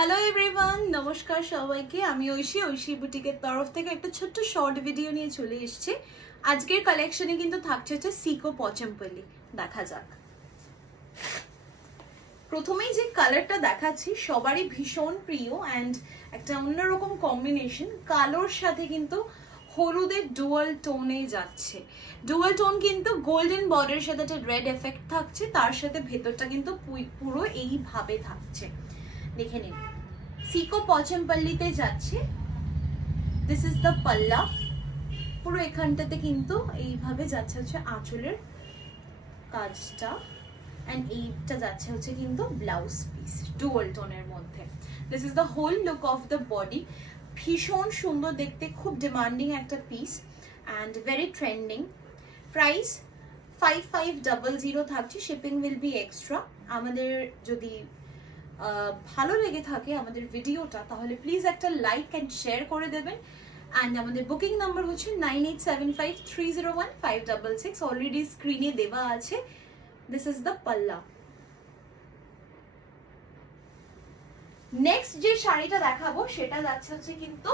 Hello everyone, নমস্কার সবাইকে। আমি ঐশী বুটিকের তরফ থেকে একটা ছোট্ট শর্ট ভিডিও নিয়ে চলে এসেছি। আজকের কালেকশনে কিন্তু থাকছে হচ্ছে সিকো পচমপল্লি। দেখা যাক। প্রথমেই যে কালারটা দেখাচ্ছি সবারই ভীষণ প্রিয় অ্যান্ড একটা অন্যরকম কম্বিনেশন, কালোর সাথে কিন্তু হলুদের ডুয়াল টোনে যাচ্ছে। ডুয়াল টোন কিন্তু গোল্ডেন বর্ডারের সাথে একটা রেড এফেক্ট থাকছে, তার সাথে ভেতরটা কিন্তু পুরো এইভাবে থাকছে। দেখে নিন, সিকো পচমপল্লিতে যাচ্ছে। দিস ইজ দ্য পাল্লা। পুরো এখানটাতে কিন্তু এইভাবে যাচ্ছে হচ্ছে আঁচলের কাজটা, এন্ড এইটা যাচ্ছে হচ্ছে কিন্তু ব্লাউজ পিস ডুয়াল টোনের মধ্যে। This is the whole look of the body. ভীষণ সুন্দর দেখতে, খুব ডিমান্ডিং একটা piece and very trending. Price 5500 থাকছে, শিপিং উইল বি এক্সট্রা। আমাদের যদি ভালো লেগে থাকে আমাদের ভিডিওটা, তাহলে প্লিজ একটা লাইক অ্যান্ড শেয়ার করে দেবেন। অ্যান্ড আমাদের বুকিং নাম্বার হচ্ছে 9875301566, অলরেডি স্ক্রিনে দেওয়া আছে। দিস ইজ দ্য পাল্লা। নেক্সট যে শাড়িটা দেখাবো সেটা যাচ্ছে হচ্ছে কিন্তু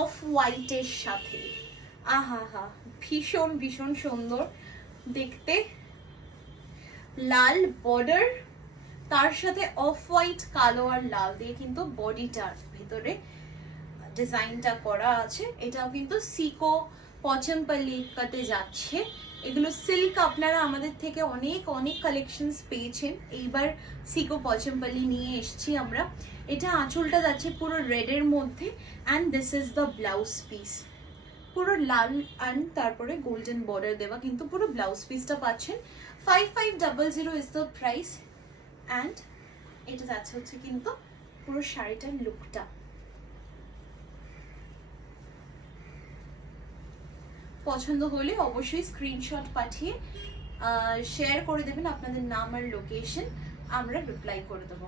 অফ হোয়াইটের সাথে। আহা, ভীষণ ভীষণ সুন্দর দেখতে। লাল বর্ডার, তার সাথে অফ হোয়াইট কালো আর লাল দিয়ে কিন্তু বডিটার ভেতরে ডিজাইনটা করা আছে। এটাও কিন্তু সিকো পচমপল্লিতে যাচ্ছে। এগুলো সিল্ক আপনারা আমাদের থেকে অনেক অনেক কালেকশনস পেয়েছেন। এইবার সিকো পচমপল্লি নিয়ে এসেছি আমরা। এটা আঁচলটা যাচ্ছে পুরো রেডের মধ্যে, and this is the blouse piece. পুরো লাল অ্যান্ড তারপরে গোল্ডেন বর্ডার দেওয়া কিন্তু পুরো ব্লাউজ পিসটা পাচ্ছেন। 5500 ইজ দ্য প্রাইস। অ্যান্ড এটা যাচ্ছে হচ্ছে কিন্তু পুরো শাড়িটার লুকটা। পছন্দ হলে অবশ্যই স্ক্রিনশট পাঠিয়ে শেয়ার করে দেবেন আপনাদের নাম আর লোকেশন, আমরা রিপ্লাই করে দেবো।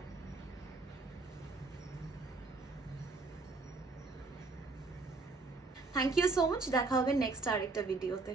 Thank you so much. দেখা হবে নেক্সট আরেকটা ভিডিওতে।